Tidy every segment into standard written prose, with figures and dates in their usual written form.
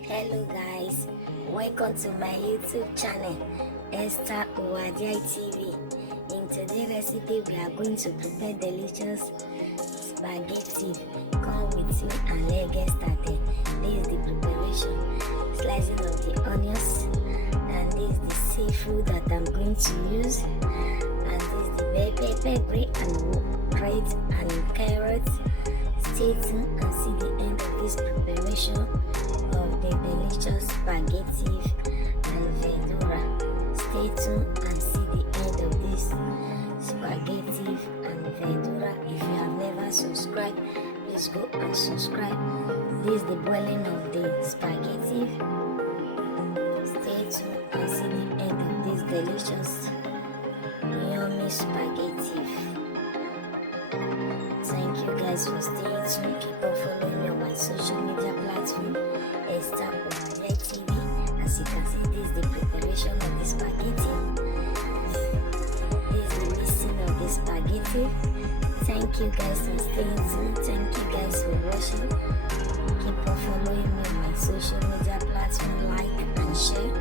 Hello guys, welcome to my YouTube channel, Esther Owadiai TV. In today's recipe, we are going to prepare delicious spaghetti. Come with me and let's get started. This is the preparation: slicing of the onions, and this is the seafood that I'm going to use, and this is the pepper and red and carrots. Stay tuned and see the end of this preparation of the delicious spaghetti and verdura. Stay tuned and see the end of this spaghetti and verdura. If you have never subscribed, please go and subscribe. This is the boiling of the spaghetti. Stay tuned and see the end of this delicious yummy spaghetti. Thank you guys for staying tuned. Keep on following me on my social media platform, Esther Owadiai TV. As you can see, this is the preparation of the spaghetti. This is the mixing of the spaghetti. Thank you guys for staying tuned. Thank you guys for watching. Keep on following me on my social media platform, like and share.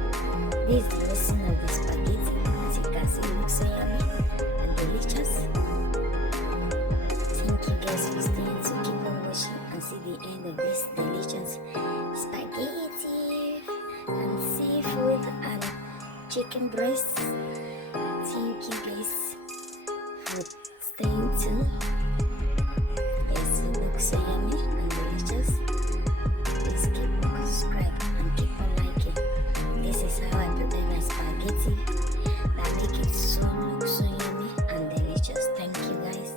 This is the mixing of the spaghetti. As you can see, it looks so yummy and delicious. Thank you guys for staying to keep on watching and see the end of this delicious spaghetti and seafood and chicken breast. Thank you guys for staying tuned. Yes, it looks so yummy and delicious. Please keep on subscribing and keep on liking. This is how I prepare my spaghetti that make it look so yummy and delicious. Thank you guys.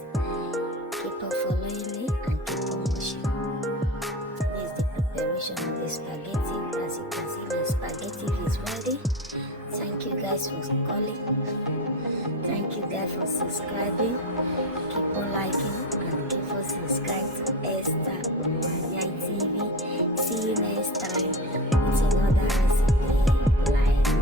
Keep on following me and keep on watching. This is the preparation of the spaghetti. As you can see, my spaghetti is ready. Thank you guys for calling. Thank you guys for subscribing.